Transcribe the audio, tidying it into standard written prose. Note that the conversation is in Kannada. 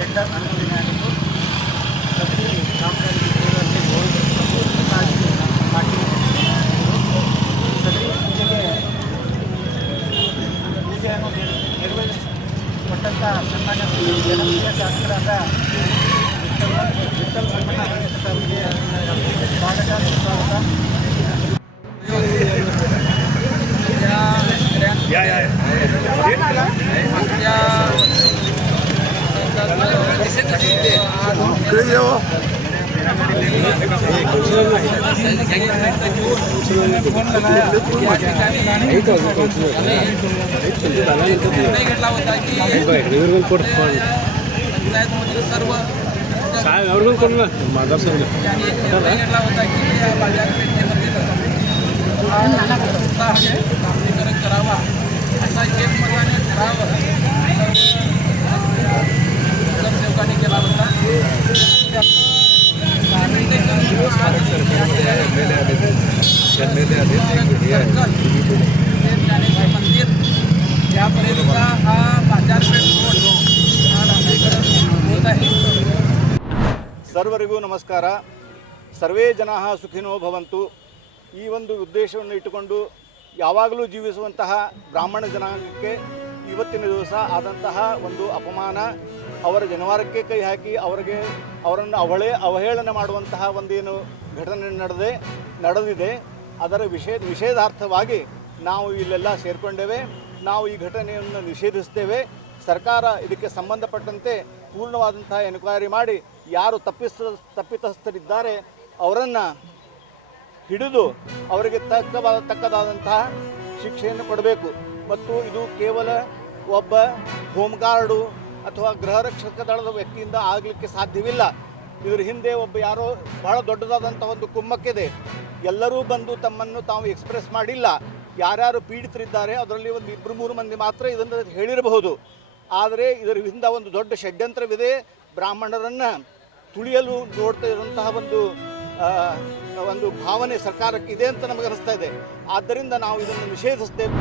ಕೆಟ್ಟ ಅನುಮೋದನೆ ಆಗಿತ್ತು. ಸದರಿ ಕಾಮಗಾರಿ ಸದರಿ ಪೂಜೆಯನ್ನು ನಿರ್ವಹಿಸಿಕೊಟ್ಟಂಥ ಸನ್ಮಾನ್ಯ ಜನಪ್ರಿಯ ಶಾಸಕರಾದ ವಿಠ್ಠಲ್ ಸನ್ಮಾನ ಅವರಿಗೆ ಸ್ವಾಗತ ಸುಸ್ವಾಗತ. करावा असा एक मताने ठराव नगरसेवकांनी केला होता. मंदिर यापर्यंतचा हा बाजारपेठ रोड हा डांबरीकरण होत आहे. ಸರ್ವರಿಗೂ ನಮಸ್ಕಾರ. ಸರ್ವೇ ಜನಾಃ ಸುಖಿನೋ ಭವಂತು. ಈ ಒಂದು ಉದ್ದೇಶವನ್ನು ಇಟ್ಟುಕೊಂಡು ಯಾವಾಗಲೂ ಜೀವಿಸುವಂತಹ ಬ್ರಾಹ್ಮಣ ಜನಾಂಗಕ್ಕೆ ಇವತ್ತಿನ ದಿವಸ ಆದಂತಹ ಒಂದು ಅಪಮಾನ, ಅವರ ಜನವಾರಕ್ಕೆ ಕೈ ಹಾಕಿ ಅವರನ್ನು ಅವಹೇಳನ ಮಾಡುವಂತಹ ಒಂದೇನು ಘಟನೆ ನಡೆದಿದೆ. ಅದರ ನಿಷೇಧಾರ್ಥವಾಗಿ ನಾವು ಇಲ್ಲೆಲ್ಲ ಸೇರಿಕೊಂಡೇವೆ. ನಾವು ಈ ಘಟನೆಯನ್ನು ನಿಷೇಧಿಸ್ತೇವೆ. ಸರ್ಕಾರ ಇದಕ್ಕೆ ಸಂಬಂಧಪಟ್ಟಂತೆ ಪೂರ್ಣವಾದಂತಹ ಎನ್ಕ್ವೈರಿ ಮಾಡಿ ಯಾರು ತಪ್ಪಿತಸ್ಥರಿದ್ದಾರೆ ಅವರನ್ನು ಹಿಡಿದು ಅವರಿಗೆ ತಕ್ಕದಾದಂತಹ ಶಿಕ್ಷೆಯನ್ನು ಕೊಡಬೇಕು. ಮತ್ತು ಇದು ಕೇವಲ ಒಬ್ಬ ಹೋಮ್ ಗಾರ್ಡು ಅಥವಾ ಗೃಹ ರಕ್ಷಕ ದಳದ ವ್ಯಕ್ತಿಯಿಂದ ಆಗಲಿಕ್ಕೆ ಸಾಧ್ಯವಿಲ್ಲ. ಇದರ ಹಿಂದೆ ಒಬ್ಬ ಯಾರೋ ಬಹಳ ದೊಡ್ಡದಾದಂಥ ಒಂದು ಕುಮ್ಮಕ್ಕಿದೆ. ಎಲ್ಲರೂ ಬಂದು ತಮ್ಮನ್ನು ತಾವು ಎಕ್ಸ್ಪ್ರೆಸ್ ಮಾಡಿಲ್ಲ. ಯಾರ್ಯಾರು ಪೀಡಿತರಿದ್ದಾರೆ ಅದರಲ್ಲಿ ಒಂದು 2-3 ಮಂದಿ ಮಾತ್ರ ಇದನ್ನು ಹೇಳಿರಬಹುದು. ಆದರೆ ಇದರ ಹಿಂದೆ ಒಂದು ದೊಡ್ಡ ಷಡ್ಯಂತ್ರವಿದೆ. ಬ್ರಾಹ್ಮಣರನ್ನು ತುಳಿಯಲು ನೋಡ್ತಾ ಇರುವಂತಹ ಒಂದು ಭಾವನೆ ಸರ್ಕಾರಕ್ಕೆ ಇದೆ ಅಂತ ನಮಗೆ ಅನಿಸ್ತಾ ಇದೆ. ಆದ್ದರಿಂದ ನಾವು ಇದನ್ನು ನಿಷೇಧಿಸ್ತೇವೆ.